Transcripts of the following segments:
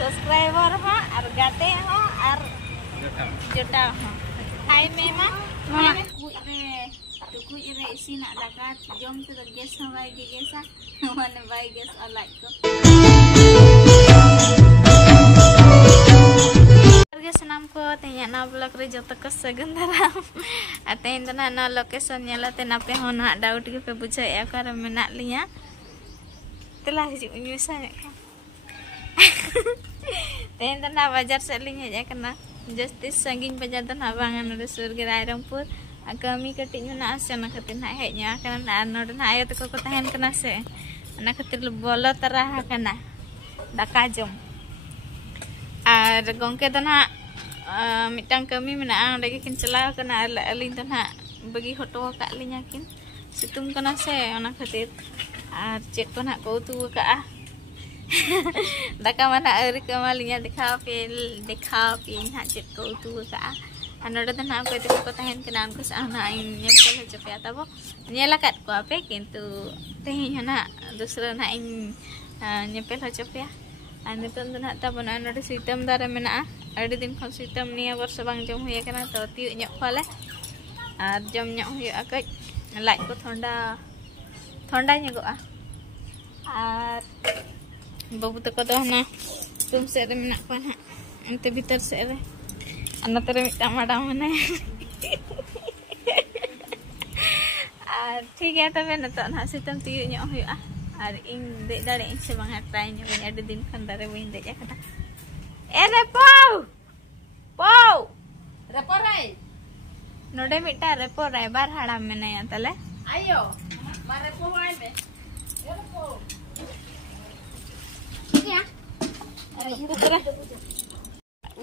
subscriber ho ar gate ho ar jota ho hai mema tukui re isi nak dakat jom tu gas ho bai gesa mana bai gas alai ko senam ko tanya na vlog re joto ko sagun daram aten dana na location nyala te nape hona doubt ge pe buja ya kar menak linya telah hijau nyusa ya kan ten dana bajar selinya ya kena justice sangging bajar dana bangan udah surga Rairampur kami ketiknya na asana ketin na heknya karena na na ayo te ko tahan kena se ana ketir bolo terah kana daka jom ar gongke dana mitang kami menang lagi kin celah kena alin tanah bagi hoto kak linya kin situng kena se anak khatir ar cek kena kau tu ka daka mana ari kamalinya dekha pin ha cek kau tu ka anoda tanah aku itu ko tahen kena ko sa na in nyepel cepya tabo nyela kat ko ape kintu tehi na dusra na in nyepel cepya ane tuh nak tahu mana ada sistem darah mana ada din kon sistem ni abar sebang jom huya kena to tiu nyok pala ar jom nyok huya akak like ko thonda nyok ar babu te ko doh na tum se re menak pa na ente bitar se re ana tere mita madam mana ar ठीक है तबे न तो ना sistem tiu nyok huya ar ing de dare ing sebang try nya win ada din kan dare win de ya kata repo repo rai node mita repo rai bar hadam mena ya tale ayo ma repo wai be repo ya putra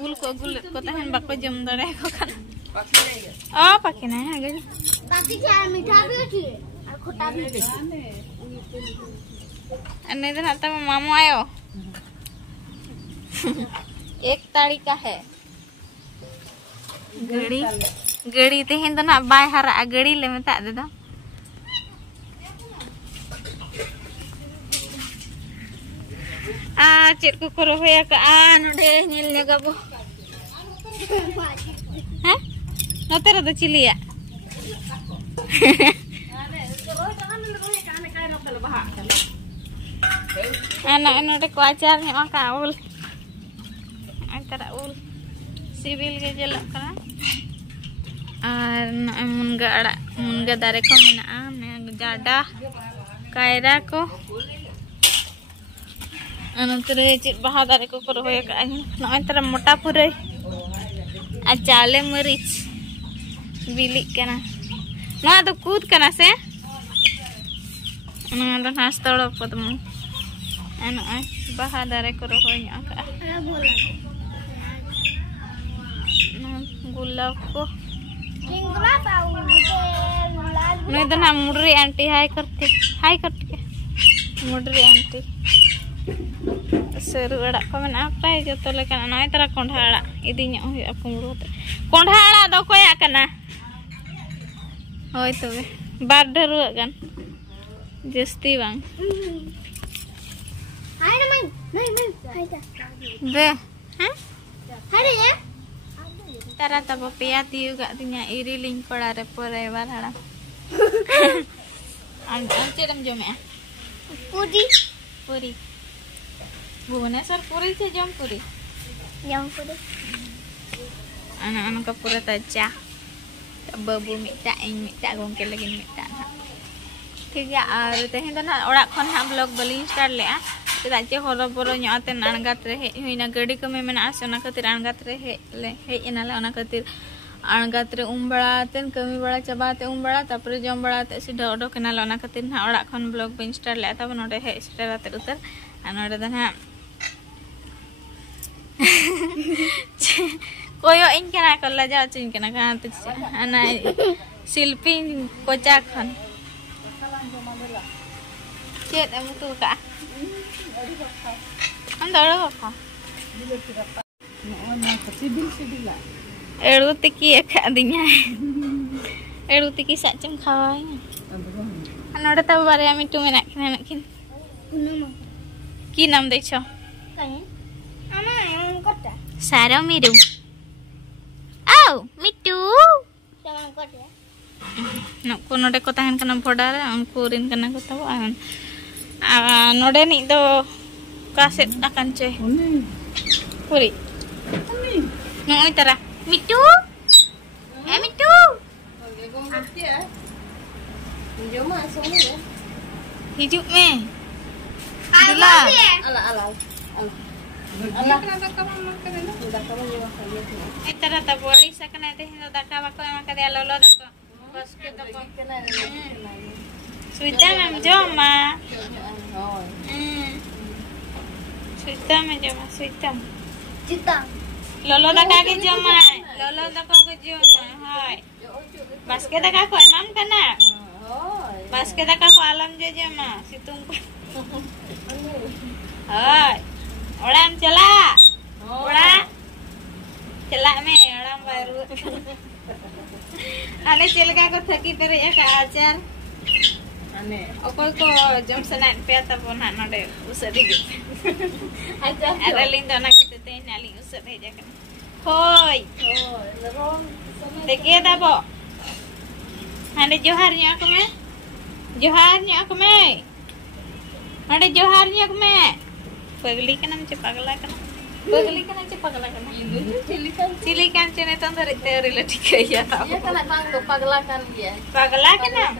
ul ko tahan bako jam dare ko kan pakai na agak बाकी क्या मीठा भी है और खट्टा भी है अन्य दिन आता मामू आयो एक ताड़ी का है गड़ी तेहन तो ना बाय हरा गड़ी ले मता दे दो चेट को करो होया का नोडे नेल ने गबो हैं नोतेरा तो चिलिया anak ko acar ni maka ul antara ul sibil ge jelak kana ar munga dare ko mena jada kaira ko anantare chit baha dare ko koro hoya ka no antara mota purai achale marich bilik kana na to kut kana se ana nas tolo potmu ano ay baha dare ko rohonya ka gulab ko no idan हम मुडरी aunty हाय करते मुडरी aunty sir अड़ा को मेना प्राय जतो लेकन नय तरा कोंढा अड़ा इदिnya हुया कुमरू कोंढा अड़ा दो कोया कना होय तबे बार धरु गन जस्ती बांग दे हैं अरे ये तारा तब पिया तियु गा तिnya iri ling pora re pore bar hada ancerem jome puri Bhubaneswar puri se jom puri anak-anak ke pura taja babu minta gongke lagi minta ठीक है और तेहन तो ना ओड़ा खन हा ब्लॉग बलिंग स्टार्ट ले चेदा चे हरो बरो न्योते अणगात रे हेना गड़ी को में मेना आसे ओना खातिर अणगात रे हे एनाले ओना खातिर अणगात रे उमबड़ाते कमी बड़ा चबाते उमबड़ा तापरे जम बड़ाते सीधा ओडो केनाले ओना खातिर ना ओड़ा खन ब्लॉग बलिंग स्टार्ट ले तब नोडे हे स्टार्ट उतर आ नोडे दना कोयो इन केना कल्ला जा चिन केना का त ana शिल्पी कोचा खन chết em tu cả anh đâu đó kok eru tiki adinya eru tiki sak cem khawai ana ada tahu bare ami tu menak kin ki nam dei cho ama Saro miru. Oh, mitu. Jangan kau dia. Nak ko node ko tahan kana boda re unku rin kana ko tahu an. Node ni do kaset akan ce. Puri. Ngai tara. Mitu. Mitu. Hidup me. Alah. Tara ta boli sa kana te hindo daka ba ko ma ka dia lolo dako. Bas ke dako. Suita mam joma. Suita mam joma suita. Cita. Lolo daka ke joma. Lolo daka ke joma. Hai. Bas ke daka ko mam kana. Bas ke daka ko alam je joma. Situng ko. Hai. Orang cela. Orang cela me orang baru. Ane celaka ko thaki pere ya ka ajar. Ane okol ko jam sana pe ta pon ha node usadi ge. Ajar. Ara linda na ko te nali usadi ja kan. Hoi. Deke da bo. Ane johar nya ko me. Johar nya ko me. Ane johar nya ko me. Pagli kana me pagla kana. Pagli kana che pagla kana. Cili kan cene tandar teori la tikai ya. Iya kana bang do pagla kan dia. Pagla kana.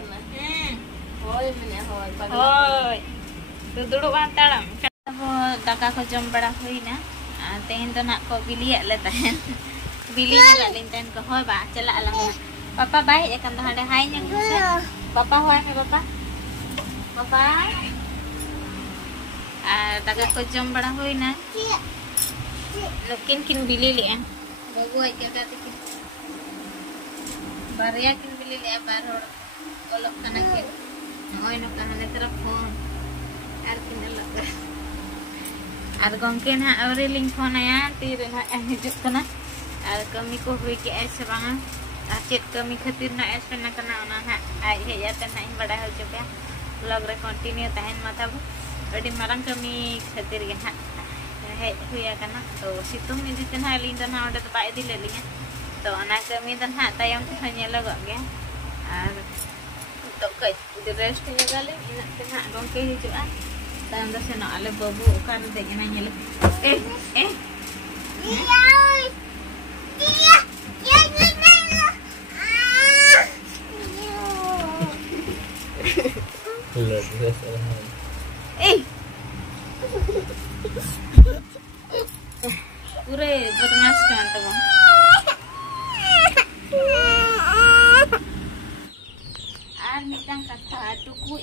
Hoi mene hoi pagla. Hoi. Duduk bantaram. Abo daka ko jom bada hoina. Tehin to nak ko bili le tahen. Bili la linten ko hoi ba chala alang. Papa bai ya kan hande hai nyang. Papa hoi me papa. Papa. Daka ko jom bada hoina. Nukin kin bili le. Babu ai ka tikin. Barya kin bili le bar hor. Olok kana kin. Oi no kahane tera phone. Ar kin log. Ar gongke na aure link phone ya tir na hijuk kana. Ar kami ko hui ke aise banga. Chet kami khatir na aise na kana ona na ai he ya tan nain bada ho chuka. Vlog re continue tahen mata bu. Adi marang kami khatir ge ha. He huya kana to situng ni ditan halin dan ha oda bai di lelinga. To ana kami dan ha tayang hanya logo ge. Ar to kai di rest nya gale ina tan ha gongke hijuk ah. Tan da sena ale babu kan de ina nyele. Pure bदमाश kan to bang. Ar mitang kata tukui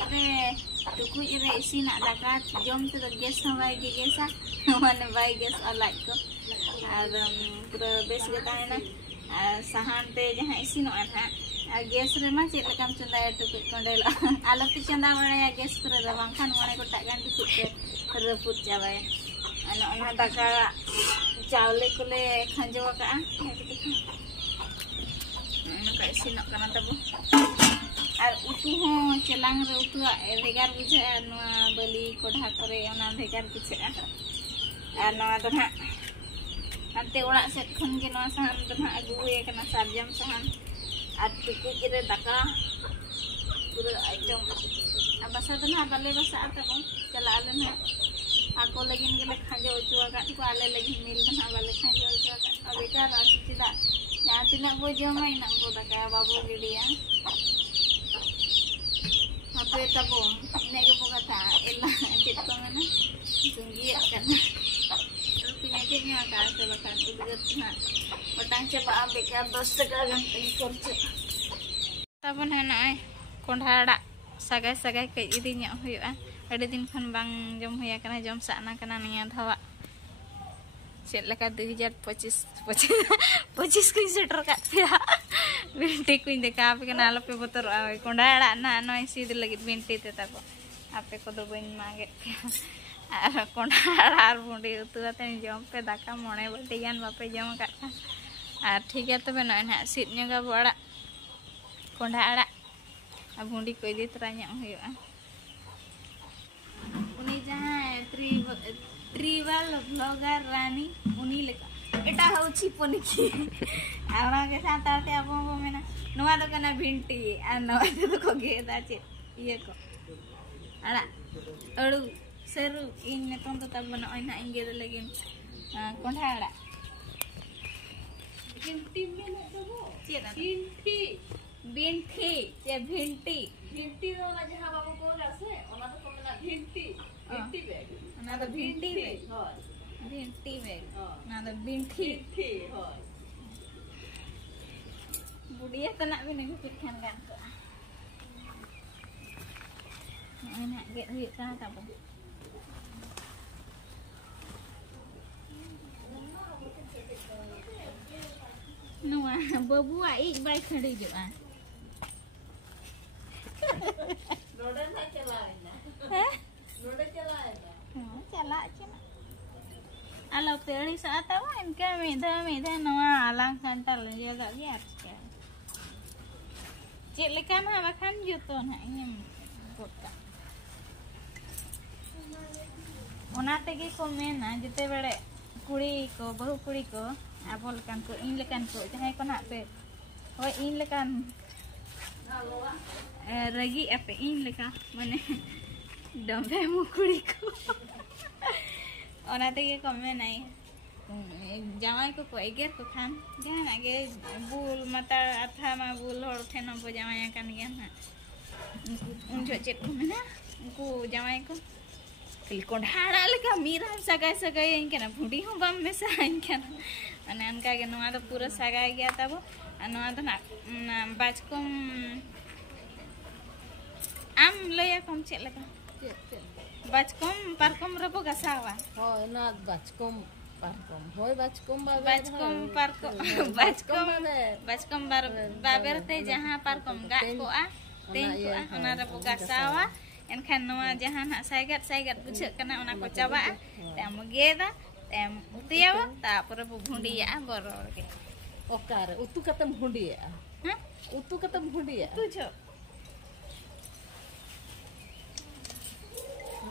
re isi nak dakat jom tu gas hawai ge gesa mana bai gas alai ko. Ar pura bes gata na sahan te jahan isi no an ha. Gas re ma chet lekam chundai tukui kondel ala pi chanda bana gas pura bang khan mane ko takan tukui ke reput jabai. Ana ona daka चावले को ले खंजवा का नका इसिन kana tabu ar utu ho chelang re utu vegar buje anwa bali kodha kore ona vegar buje anwa to ha ante orak set khon ge no sahan to ha agu e kana sarjam sahan ar tuku jere daka pura item abasa to na bale basa atamo chala alen ha aku lagi ngelak khanja ucua kat ko ale lagi mil kan bale khanja ucua kat abeka rasu tidak ya tidak bo joma ina bo daka babu gidia ape tabo ina ge bo kata ella chet ko mana tunggi kan punya nya ka coba kan ugat na batang coba abeka 10 taka ganti korcho tabon hena ai kondhara sagai ke idinya huyua ada din khon bang jom hoya kana jom sana kana niya dhawa chet leka 2025 ko setter kat pia binti ko inde ka pe kana lope botor ai kondara na no isi de lagi binti te tako ape ko do bain mage ar kondara ar bundi utu ate jom pe daka mone bati gan bape jom kat ar ठीक है तबे ना ना sit nya ga bora kondara bundi ko idi tranya huyua uni jahan trival vlogger rani uni leka एटा हो छिपोनी की आवना के साथ आते अब मेना नवा तो कना भिंटी आ नवा तो को गेदा चे ये को अड़ा अड़ू सेरु इन नेतों तो तब बना ओइना इंगे लगिन कोंढा अड़ा भिंटी में न दबो चेदा भिंटी भिंटी जे भिंटी भिंटी दो ना जहां बाबू को रसे ओना तो कोना भिंटी भिंटी बैग ना तो भिंटी बैग होय भिंटी बैग ना तो भिंटी भिंटी होय बुढ़िया तो ना भी नहीं पिखान गान को ओइना गेट हुई का तब नुआ बबुआ एक बाई खड़ी जो आ नोडे ना चलाएना हैं नोडे चलाएना चला चना आलो पेड़ी साता वा इनका मेधा नुआ आलांग संtal jaga biar cek lekan ha bakan juto na inyam kota ona tege ko mena jete bere kuri ko bahu kuri ko abol kan ko in lekan ko jahay ko na pe hoy in lekan ragi ape in leka mane dombe mu kuri ko ona tege ko mena जावाई को एगेर को खान जहां आगे bull मता अथा मा bull हर ठेन बो जावाई कान गया ना उन जो चेत को मेना उनको जावाई को कल कोंढाड़ा लेका मीरा सगाई इनके ना भुडी हो बम में से इनके ना माने अनका के नवा तो पूरा सगाई गया तब नवा तो ना बाजकम आम लया कम चेत लेका बाजकम पारकम रबो गसावा होय ना बाचकम पारकम होय बाचकम बाचकम बाबर ते जहां पारकम गा को आ तेन को आ ओना रबो गसावा एनखान नवा जहां ना साइगत बुझे कना ओना को चाबा तेम गेदा तेम उतियावा तापर बो भुंडिया बरोर के ओकार उतु कतम भुंडिया ह उतु कतम भुंडिया तुझो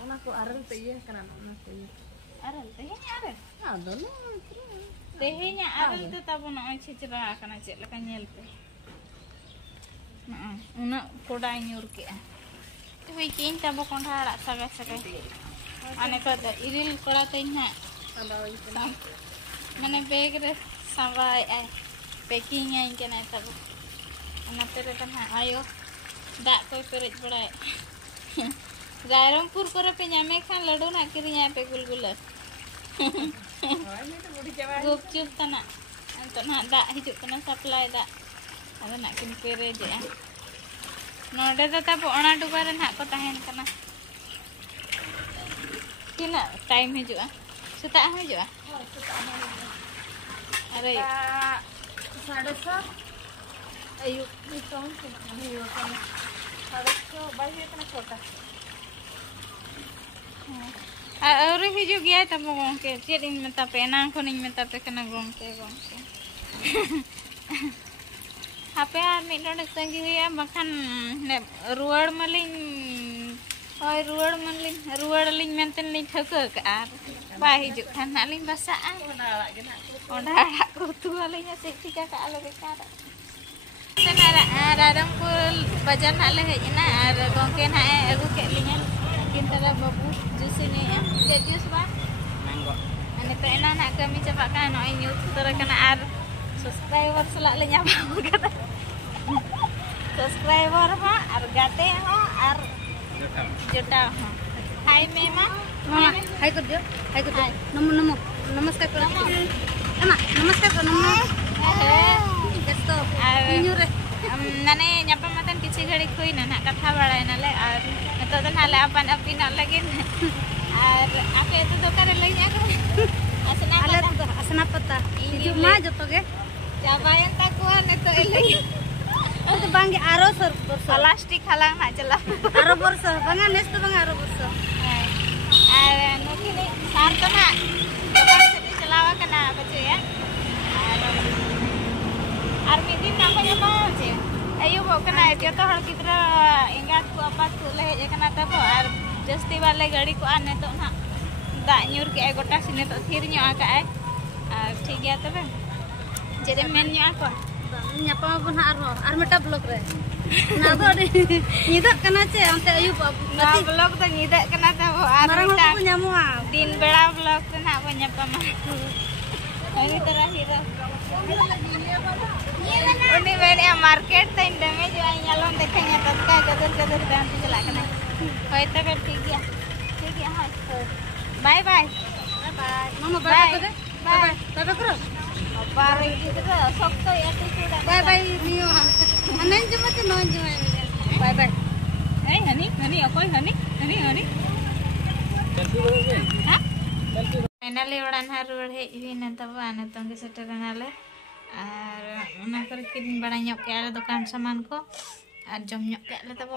ओना को आरल तइया कना ओना को अरल अरल आदनो तेहेnya aral itu tabu na oi cicira kana cek leka nyel pe una koda nyur ke tu bikin tabu konda ra sagai ane ko iril koda tenya mane bag re sabai ai packing ai kena tabu ana tere kana ayo dak ko perej badai Rairongpur kore pe nyame kan ladu na kirinya pe gulgula gup-gup tana antok nak dak hidup kena supply dak ada nak kin pere je node tetap ona dubare nak ko tahen kana tina time hijau setak hijau are 7:30 ayuk ni tahun ayuk kana 7:30 baju kena kota और हिजू गया तब गोंके चेद इन मता पे ना को इन मता पे कना गोंके हापे आर मिलोड संगी हुआ बखान ने रुवाड़ मलिन ओय रुवाड़ लिन मेंटेन लिन ठक आर बा हिजू खान नालिन बसा ओंडा को तु आलिन से ठिका का आलो बेकार सनारा रारंगपुर बाजार नाले हेजना आर गोंके ना अगु के लिन Kintara babu jus ini ya, jadi jus bang. Mango. Ane pe enak nak kami coba kan, no ini utara kena ar subscriber selak lenyap apa kata. Subscriber ha, ar gate ha, ar juta ha. Hai mema, hai kudu, namo, namaskar karo. Ema, namaskar karo namo. Gesto, nyure. Nane nyapa matan kici gadi koi nana katha bada nale ar तो नाले अपन अपनी न लगे और आके तो दोकान ले जा असना पता हिजु मा जतो गे जाबायन ताको ने तो एले तो बांगे आरो सर प्लास्टिक हलांग ना चला आरो वर्ष बांगा नेस तो बांगा आरो वर्ष और नोकिने सार तो ना दोकान से चलावा कना बचे या और मिदिन ना को पहुंचे ayo bawa kena joto hal kitra ingat ku apa ku leh je kena tabo ar justi bale gadi ku ane to na dak nyur ke gota sini to thir nyo aka ठीक गया तबे चेरे main ᱧᱚᱜ ᱟᱠᱚ ᱧᱟᱯᱟᱢ ᱟᱵᱚᱱ ᱦᱟᱸᱜ ᱟᱨ ᱢᱤᱫᱴᱟᱝ block ᱨᱮ ᱚᱱᱟ ᱫᱚ ᱧᱤᱫᱟᱹᱜ ᱠᱟᱱᱟ ᱪᱮ ᱚᱱᱛᱮ ᱟᱹᱭᱩᱵ ᱱᱚᱣᱟ ᱵᱞᱚᱜ ᱫᱚ ᱧᱤᱫᱟᱹᱜ ᱠᱟᱱᱟ ᱛᱟᱵᱚ ᱟᱨ ᱢᱟᱨᱟᱝ ᱦᱚᱲ ᱠᱚ ᱧᱟᱢᱚᱜᱼᱟ दिन बेड़ा ब्लॉग से ना वो ᱧᱟᱯᱟᱢᱟ अभी तरह हीरो उन्हीं मैंने मार्केट तो इन डैमेज जो आई यालों देखेंगे तब का गदर गदर डांस चला करना होय तब ठीक गया हां बाय बाय बाय मामा बाय बाय बाय बाय करो बार इधर सख्त एटीट्यूड बाय बाय नियो हनन जमा तो नन जमा बाय बाय ए हनी अकोय हनी हां फाइनली ओड़ान हार रुड़ हेज हुईना तब नितों के सेटरनाले और उना कर किन बड़ा ᱧᱚᱜ के आले दुकान सामान को और जम ᱧᱚᱜ के आले तब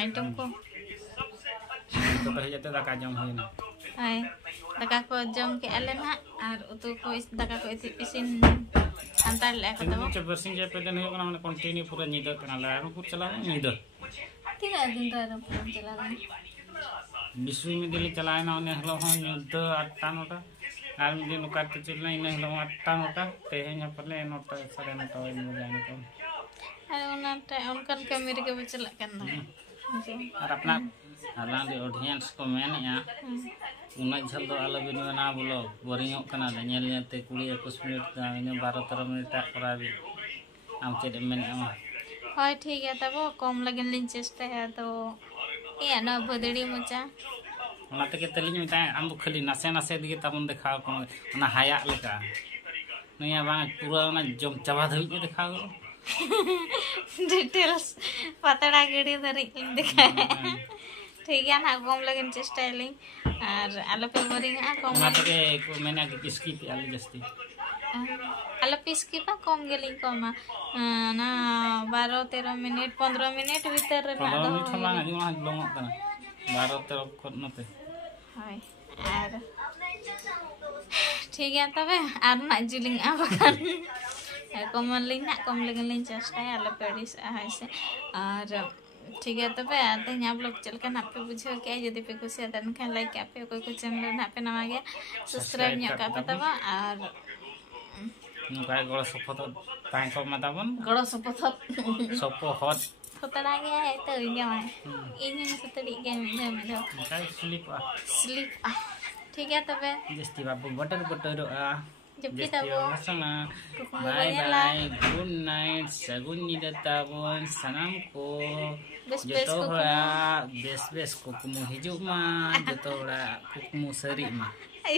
आइटम को तो कहे जाते दाका जम होइना हाय दाका को जम के आले ना और उतु को इस दाका को इसिन अंतर ले को तब चे बरसिंग जे पे दिन हो कना माने कंटिन्यू पूरा निदा कना ला पुर चला निदा तीना दिन तो पूरा चला विश्व में दिल्ली चलाए ना ने हलो हो निदा 8टा 9टा आर में दिन नोका के चलना इन हलो 8टा 9टा तेहेन पले 9टा 9:30 बजे में जाने तो अरे उनटा उनकन कैमरे के चला करना और अपना हलांदे ऑडियंस को मेनया उना झल दो आलो बिन बना बोलो बोरिंग कना नेल नेते 20-21 मिनट का 12-13 मिनट करा भी आम चेद मेन आमा हाय ठीक है तब कम लगन लिन चेष्टा है तो ये ना भदड़ी मचा ओना तके तलिኝ मिता आम खाली नासे नासे दिगे तबन देखा को ओना हाया लेका नया बा पूरा ओना जम चाबा धई देखा गो डिटेल्स पतड़ा गिड़ी धरी दिखाए ठीक है ना कम लगन चेष्टा लिंग और आलो पे बोरिंग आ कम ओना तके को मैंने किसकी आले जस्ती आलो पीस की पा कम गेलिंग कम ना 12-13 मिनट 15 मिनट भीतर रे ना दो मिनट बांगा जी वहां लंग कना 12-13 खत नते हाय और ठीक है तबे आर ना जिलिंग आ बखान कमन लिंग ना कम लगन लिंग चेष्टा है आलो पेडिस है से और ठीक है तबे आते हैं आप लोग चल कर ना पे बुझो क्या यदि पे कुछ आता है ना लाइक आप कोई कुछ चैनल ना पे नवा गया सब्सक्राइब ᱧᱚᱜ का पे तब और नुकाय गड़ सपोत ताई को मताबन गड़ो सपोत सपोहत थोड़ा गया है तो ये मैं इन सतड़ी के में नुकाय स्लिप ठीक है तबे जस्ती बाबू बटर आ जबकि तब sana bye bye good night sagun nida tabon sanam ko joto hora bes kukumu hijau ma joto hora kukumu seri ma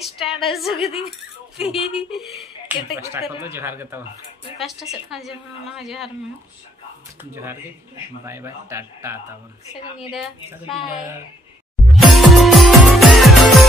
start सुग दी केते pasta ko johar ke taw pasta से खा जो ना जोहार में johar ke bye bye tata tabon सगनीदा Sagun nida. बाय